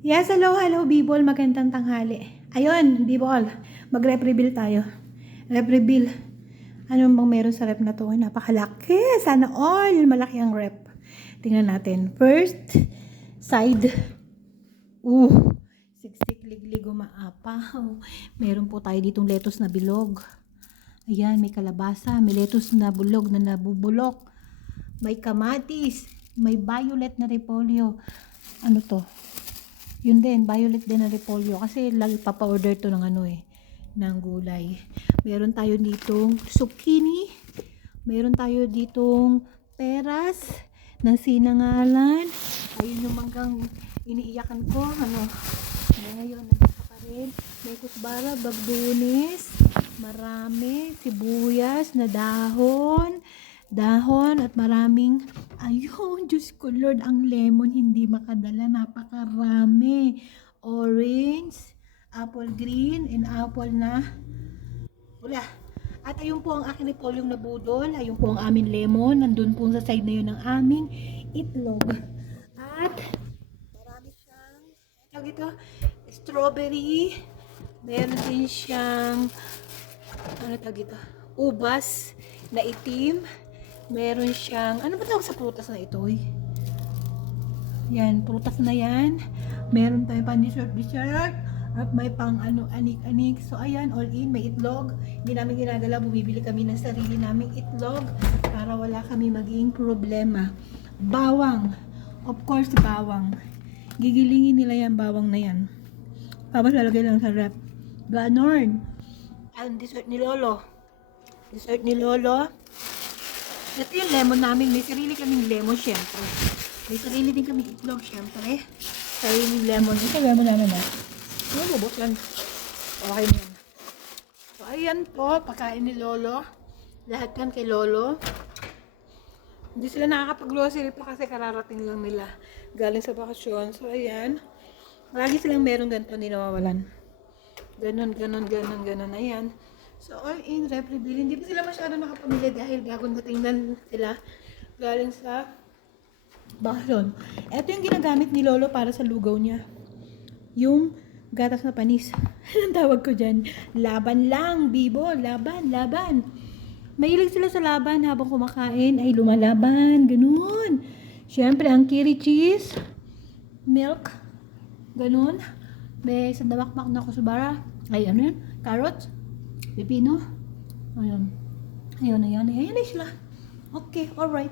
Yes, hello, Bibol. Magandang tanghali. Ayun, Bibol. Mag-rep reveal tayo. Rep reveal. Ano bang meron sa rep na to? Napakalaki. Sana all. Malaki ang rep. Tingnan natin. First, side. Siksik, liglig, umaapaw. Meron po tayo ditong lettuce na bilog. Ayan, may kalabasa. May lettuce na bulog na nabubulok. May kamatis. May violet na repolyo. Ano to? Yun din, violet din na repolyo. Kasi papa-order to ng ng gulay. Meron tayo ditong zucchini. Meron tayo ditong peras ng sinangalan. Ayun yung manggang iniiyakan ko. Ngayon, nandito pa rin. May kusbara, bagdunis. Marami. Sibuyas na dahon at maraming, ayun, Diyos ko Lord, ang lemon hindi makadala, napakarami. Orange, apple green, and apple na pula. At ayun po ang aking repolyong nabudol, ayun po ang aming lemon, nandun po sa side na yun ng aming itlog. At marami siyang, ito, strawberry, meron din siyang, ubas na itim. Meron siyang, ano ba tawag sa prutas na ito? Yan, prutas na yan. Meron tayong pan dessert. At may pang anik-anik. So ayan, all in, may itlog. Hindi namin ginagala, bumibili kami ng sarili naming itlog para wala kami maging problema. Bawang. Of course, bawang. Gigilingin nila yan, bawang na yan. Tapos lalagay lang sa rep. Ganon. Ang dessert ni Lolo. Ito yung lemon namin. May sarili kaming lemon, syempre. May sarili din kaming itlog, syempre. Sariling lemon. Ito yung lemon namin, lubos yan. Okay yan. So, ayan po. Pagkain ni Lolo. Lahat yan kay Lolo. Hindi sila nakakapag-grocery pa kasi kararating lang nila. Galing sa bakasyon. So, ayan. Lagi silang meron ganito, hindi nawawalan. Ganon. Ayan. So, all in, rep reveal. Hindi pa sila masyado nakapamili dahil bagong dating sila galing sa bakasyon. Ito yung ginagamit ni Lolo para sa lugaw niya. Yung gatas na panis. Anong tawag ko dyan? Laban lang, Bibo. Laban. Mahilig sila sa laban habang kumakain ay lumalaban. Ganun. Siyempre, ang kiri cheese, milk, ganun. May sandamakmak na kusubara. Ay, ano yun? Carrots. Pipino. Ayun na sila. Okay, alright.